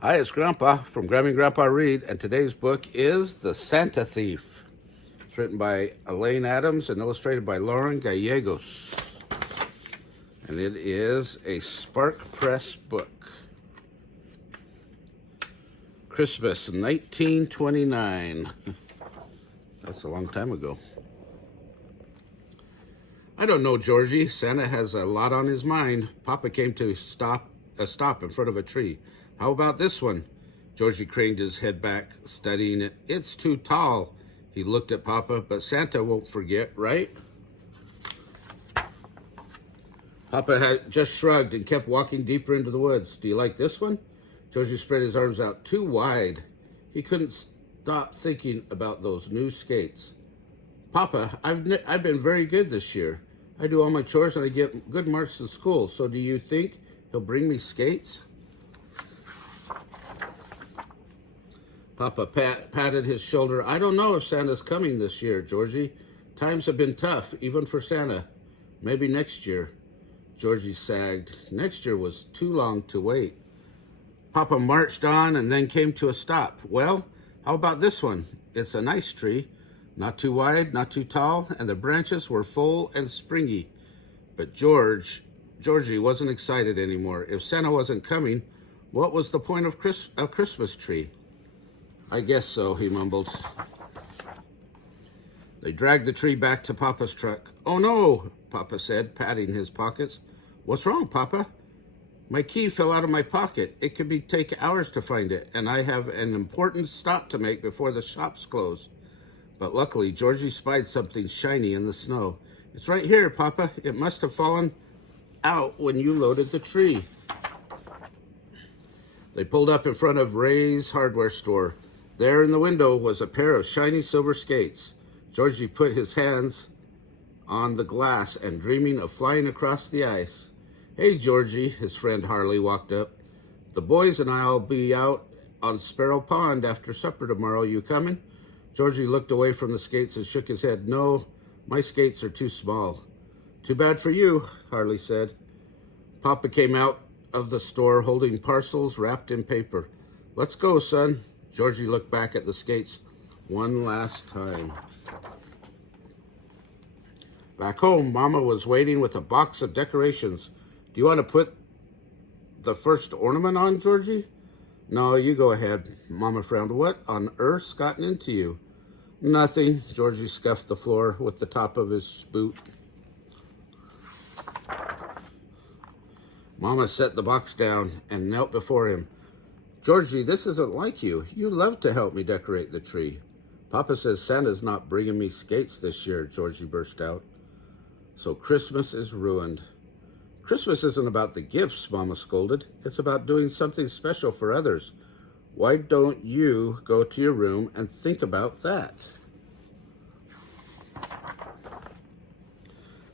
Hi, it's Grandpa from Grammy and Grandpa Read, and today's book is The Santa Thief. It's written by Alane Adams and illustrated by Lauren Gallegos. And it is a Spark Press book. Christmas 1929. That's a long time ago. I don't know, Georgie. Santa has a lot on his mind. Papa came to stop in front of a tree. How about this one? Georgie craned his head back, studying it. It's too tall. He looked at Papa, but Santa won't forget, right? Papa had just shrugged and kept walking deeper into the woods. Do you like this one? Georgie spread his arms out too wide. He couldn't stop thinking about those new skates. Papa, I've been very good this year. I do all my chores and I get good marks in school. So do you think he'll bring me skates? Papa patted his shoulder. I don't know if Santa's coming this year, Georgie. Times have been tough, even for Santa. Maybe next year. Georgie sagged. Next year was too long to wait. Papa marched on and then came to a stop. Well, how about this one? It's a nice tree. Not too wide, not too tall, and the branches were full and springy. But Georgie wasn't excited anymore. If Santa wasn't coming, what was the point of a Christmas tree? I guess so, he mumbled. They dragged the tree back to Papa's truck. Oh no, Papa said, patting his pockets. What's wrong, Papa? My key fell out of my pocket. It could take hours to find it, and I have an important stop to make before the shops close. But luckily, Georgie spied something shiny in the snow. It's right here, Papa. It must have fallen out when you loaded the tree. They pulled up in front of Ray's hardware store. There in the window was a pair of shiny silver skates. Georgie put his hands on the glass and dreaming of flying across the ice. Hey, Georgie, his friend Harley walked up. The boys and I'll be out on Sparrow Pond after supper tomorrow. You coming? Georgie looked away from the skates and shook his head. No, my skates are too small. Too bad for you, Harley said. Papa came out of the store holding parcels wrapped in paper. Let's go, son. Georgie looked back at the skates one last time. Back home, Mama was waiting with a box of decorations. Do you want to put the first ornament on, Georgie? No, you go ahead. Mama frowned. What on earth's gotten into you? Nothing. Georgie scuffed the floor with the top of his boot. Mama set the box down and knelt before him. Georgie, this isn't like you. You love to help me decorate the tree. Papa says Santa's not bringing me skates this year, Georgie burst out. So Christmas is ruined. Christmas isn't about the gifts, Mama scolded. It's about doing something special for others. Why don't you go to your room and think about that?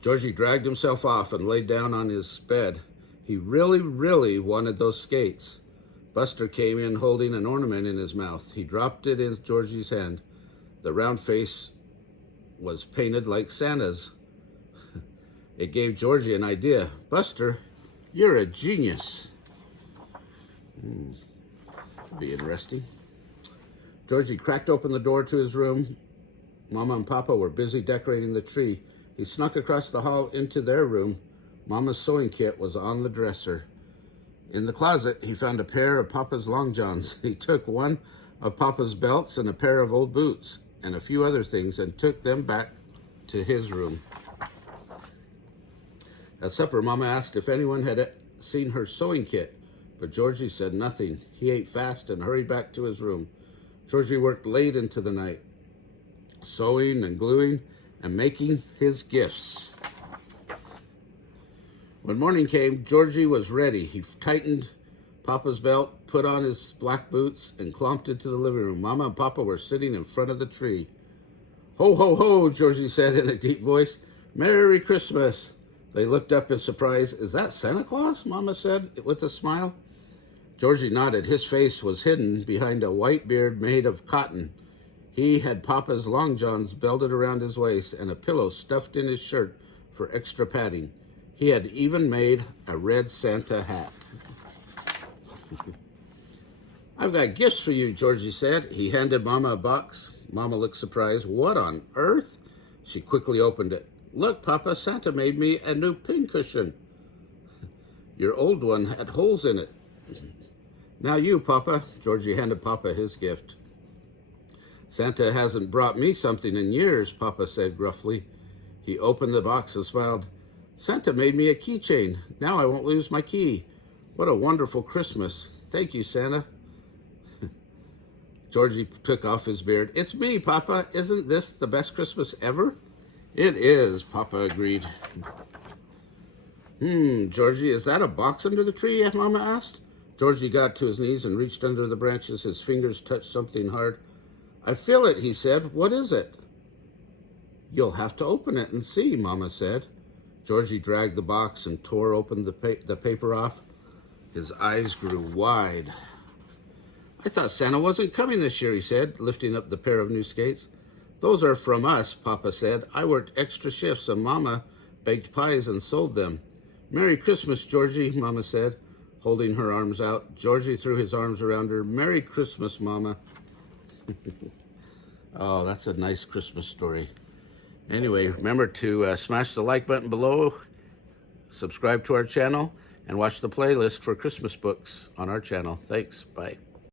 Georgie dragged himself off and laid down on his bed. He really, really wanted those skates. Buster came in holding an ornament in his mouth. He dropped it in Georgie's hand. The round face was painted like Santa's. It gave Georgie an idea. Buster, you're a genius. Be interesting. Georgie cracked open the door to his room. Mama and Papa were busy decorating the tree. He snuck across the hall into their room. Mama's sewing kit was on the dresser. In the closet, he found a pair of Papa's long johns. He took one of Papa's belts and a pair of old boots and a few other things and took them back to his room. At supper, Mama asked if anyone had seen her sewing kit, but Georgie said nothing. He ate fast and hurried back to his room. Georgie worked late into the night, sewing and gluing and making his gifts. When morning came, Georgie was ready. He tightened Papa's belt, put on his black boots, and clomped into the living room. Mama and Papa were sitting in front of the tree. Ho, ho, ho, Georgie said in a deep voice. Merry Christmas. They looked up in surprise. Is that Santa Claus? Mama said with a smile. Georgie nodded. His face was hidden behind a white beard made of cotton. He had Papa's long johns belted around his waist and a pillow stuffed in his shirt for extra padding. He had even made a red Santa hat. I've got gifts for you, Georgie said. He handed Mama a box. Mama looked surprised. What on earth? She quickly opened it. Look, Papa, Santa made me a new pincushion. Your old one had holes in it. Now you, Papa. Georgie handed Papa his gift. Santa hasn't brought me something in years, Papa said gruffly. He opened the box and smiled. Santa made me a keychain. Now I won't lose my key. What a wonderful Christmas. Thank you, Santa. Georgie took off his beard. It's me, Papa. Isn't this the best Christmas ever? It is, Papa agreed. Georgie, is that a box under the tree? Mama asked. Georgie got to his knees and reached under the branches. His fingers touched something hard. I feel it, he said. What is it? You'll have to open it and see, Mama said. Georgie dragged the box and tore open the paper off. His eyes grew wide. I thought Santa wasn't coming this year, he said, lifting up the pair of new skates. Those are from us, Papa said. I worked extra shifts and Mama baked pies and sold them. Merry Christmas, Georgie, Mama said, holding her arms out. Georgie threw his arms around her. Merry Christmas, Mama. Oh, that's a nice Christmas story. Anyway, remember to smash the like button below, subscribe to our channel, and watch the playlist for Christmas books on our channel. Thanks. Bye.